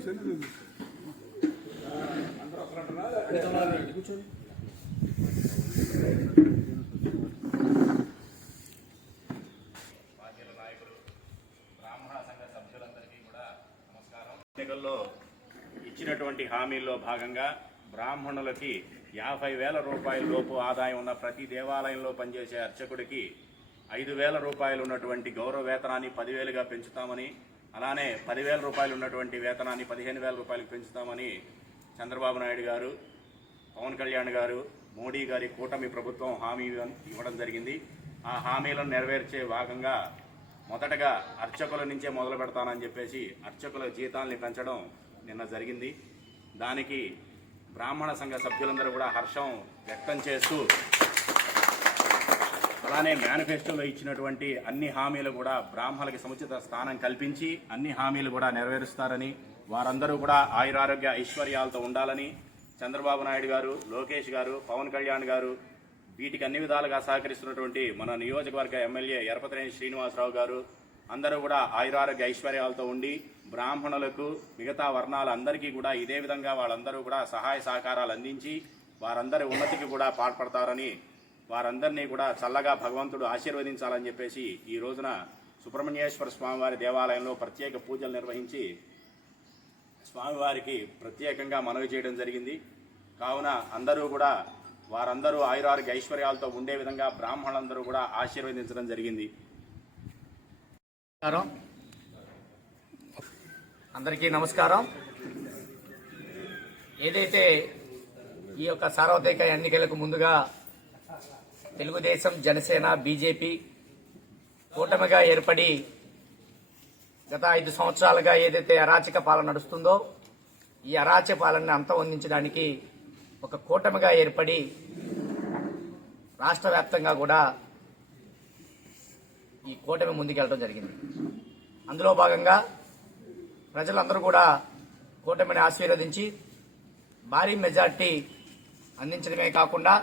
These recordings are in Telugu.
ఎన్నికల్లో ఇచ్చినటువంటి హామీల్లో భాగంగా బ్రాహ్మణులకి 50,000 రూపాయల లోపు ఆదాయం ఉన్న ప్రతి దేవాలయంలో పనిచేసే అర్చకుడికి 5,000 రూపాయలు ఉన్నటువంటి గౌరవ వేతనాన్ని 10,000గా పెంచుతామని, అలానే 10,000 రూపాయలు ఉన్నటువంటి వేతనాన్ని 15,000 రూపాయలకు పెంచుతామని చంద్రబాబు నాయుడు గారు, పవన్ కళ్యాణ్ గారు, మోడీ గారి కూటమి ప్రభుత్వం హామీ ఇవ్వడం జరిగింది. ఆ హామీలను నెరవేర్చే భాగంగా మొదటగా అర్చకుల నుంచే మొదలు పెడతానని చెప్పేసి అర్చకుల జీతాల్ని పెంచడం నిన్న జరిగింది. దానికి బ్రాహ్మణ సంఘ సభ్యులందరూ కూడా హర్షం వ్యక్తం చేస్తూ, అలానే మేనిఫెస్టోలో ఇచ్చినటువంటి అన్ని హామీలు కూడా బ్రాహ్మణులకి సముచిత స్థానం కల్పించి అన్ని హామీలు కూడా నెరవేరుస్తారని, వారందరూ కూడా ఆయురారోగ్య ఐశ్వర్యాలతో ఉండాలని చంద్రబాబు నాయుడు గారు, లోకేష్ గారు, పవన్ కళ్యాణ్ గారు వీటికి అన్ని విధాలుగా సహకరిస్తున్నటువంటి మన నియోజకవర్గ ఎమ్మెల్యే ఎరపతినేని శ్రీనివాసరావు గారు అందరూ కూడా ఆయురారోగ్య ఐశ్వర్యాలతో ఉండి బ్రాహ్మణులకు మిగతా వర్ణాలందరికీ కూడా ఇదే విధంగా వాళ్ళందరూ కూడా సహాయ సహకారాలు అందించి వారందరి ఉన్నతికి కూడా పాటుపడతారని, వారందరినీ కూడా చల్లగా భగవంతుడు ఆశీర్వదించాలని చెప్పేసి ఈ రోజున సుబ్రహ్మణ్యేశ్వర స్వామివారి దేవాలయంలో ప్రత్యేక పూజలు నిర్వహించి స్వామివారికి ప్రత్యేకంగా మనవి చేయడం జరిగింది. కావున అందరూ కూడా వారందరూ ఆయురారోగ్య ఐశ్వర్యాలతో ఉండే విధంగా బ్రాహ్మణులందరూ కూడా ఆశీర్వదించడం జరిగింది. అందరికీ నమస్కారం. ఏదైతే ఈ యొక్క సార్వత్రిక ఎన్నికలకు ముందుగా తెలుగుదేశం, జనసేన, బీజేపీ కూటమిగా ఏర్పడి గత 5 సంవత్సరాలుగా ఏదైతే అరాచక పాలన నడుస్తుందో ఈ అరాచక పాలనని అంతమొందించడానికి ఒక కూటమిగా ఏర్పడి రాష్ట్ర వ్యాప్తంగా కూడా ఈ కూటమి ముందుకెళ్ళడం జరిగింది. అందులో భాగంగా ప్రజలందరూ కూడా కూటమిని ఆశీర్వదించి భారీ మెజార్టీ అందించడమే కాకుండా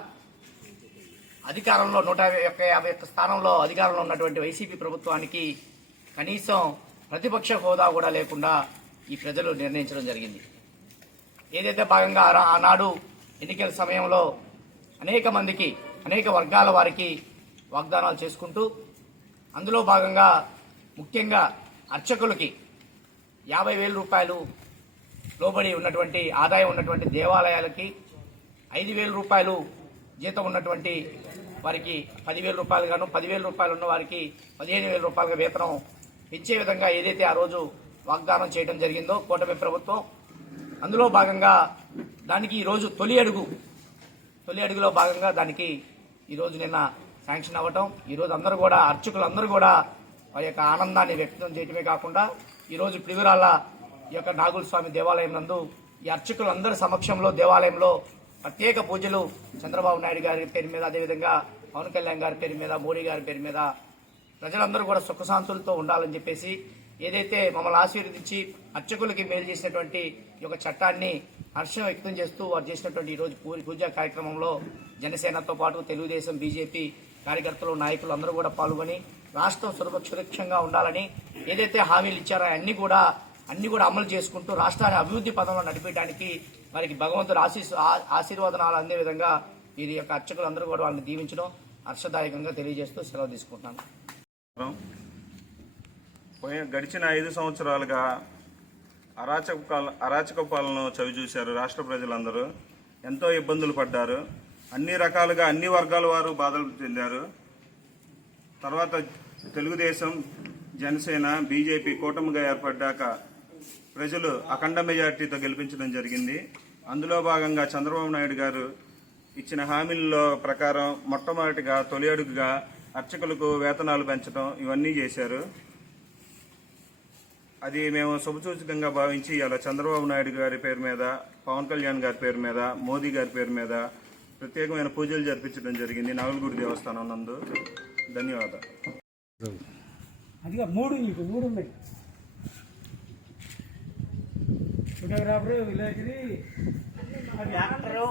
అధికారంలో 151 స్థానంలో అధికారంలో ఉన్నటువంటి వైసీపీ ప్రభుత్వానికి కనీసం ప్రతిపక్ష హోదా కూడా లేకుండా ఈ ప్రజలు నిర్ణయించడం జరిగింది. ఏదైతే భాగంగా ఆనాడు ఎన్నికల సమయంలో అనేక మందికి, అనేక వర్గాల వారికి వాగ్దానాలు చేసుకుంటూ అందులో భాగంగా ముఖ్యంగా అర్చకులకి 50,000 రూపాయలు లోబడి ఉన్నటువంటి ఆదాయం ఉన్నటువంటి దేవాలయాలకి 5,000 రూపాయలు జీతం ఉన్నటువంటి వారికి 10,000 రూపాయలు గాను, 10,000 రూపాయలు ఉన్న వారికి 15,000 రూపాయలుగా వేతనం పెంచే విధంగా ఏదైతే ఆ రోజు వాగ్దానం చేయడం జరిగిందో కూటమి ప్రభుత్వం, అందులో భాగంగా దానికి ఈరోజు తొలి అడుగులో భాగంగా దానికి ఈరోజు నిన్న శాంక్షన్ అవ్వటం, ఈరోజు అందరూ కూడా అర్చకులందరూ కూడా వారి యొక్క ఆనందాన్ని వ్యక్తం చేయటమే కాకుండా ఈరోజు పిడుగురాళ్ళ ఈ యొక్క నాగుల స్వామి దేవాలయం నందు ఈ అర్చకులందరి సమక్షంలో దేవాలయంలో ప్రత్యేక పూజలు చంద్రబాబు నాయుడు గారి పేరు మీద, అదేవిధంగా పవన్ కళ్యాణ్ గారి పేరు మీద, మోడీ గారి పేరు మీద ప్రజలందరూ కూడా సుఖశాంతులతో ఉండాలని చెప్పేసి ఏదైతే మమ్మల్ని ఆశీర్వదించి అర్చకులకి మేలు చేసినటువంటి ఈ యొక్క చట్టాన్ని హర్షం వ్యక్తం చేస్తూ వారు చేసినటువంటి ఈరోజు పూజా కార్యక్రమంలో జనసేనతో పాటు తెలుగుదేశం, బీజేపీ కార్యకర్తలు, నాయకులు అందరూ కూడా పాల్గొని రాష్ట్రం సురక్షితంగా ఉండాలని ఏదైతే హామీలు ఇచ్చారో అన్ని కూడా అమలు చేసుకుంటూ రాష్ట్రాన్ని అభివృద్ధి పదంలో నడిపేయడానికి వారికి భగవంతుడు ఆశీర్వాదనాలు అందే విధంగా ఇది యొక్క అర్చకులందరూ కూడా వాళ్ళని దీవించడం హర్షదాయకంగా తెలియజేస్తూ సెలవు తీసుకుంటున్నాను. గడిచిన 5 సంవత్సరాలుగా అరాచక పాలన చవిచూశారు. రాష్ట్ర ప్రజలందరూ ఎంతో ఇబ్బందులు పడ్డారు. అన్ని రకాలుగా అన్ని వర్గాల వారు బాధలు చెందారు. తర్వాత తెలుగుదేశం, జనసేన, బీజేపీ కూటమిగా ఏర్పడ్డాక ప్రజలు అఖండ మెజార్టీతో గెలిపించడం జరిగింది. అందులో భాగంగా చంద్రబాబు నాయుడు గారు ఇచ్చిన హామీల్లో ప్రకారం మొట్టమొదటిగా తొలి అడుగుగా అర్చకులకు వేతనాలు పెంచడం ఇవన్నీ చేశారు. అది మేము శుభసూచకంగా భావించి ఇలా చంద్రబాబు నాయుడు గారి పేరు మీద, పవన్ కళ్యాణ్ గారి పేరు మీద, మోదీ గారి పేరు మీద ప్రత్యేకమైన పూజలు జరిపించడం జరిగింది నాగులగూడి దేవస్థానం నందు. ధన్యవాదాలు. ఫోటోగ్రాఫరు, విలేకరి, యాక్టరు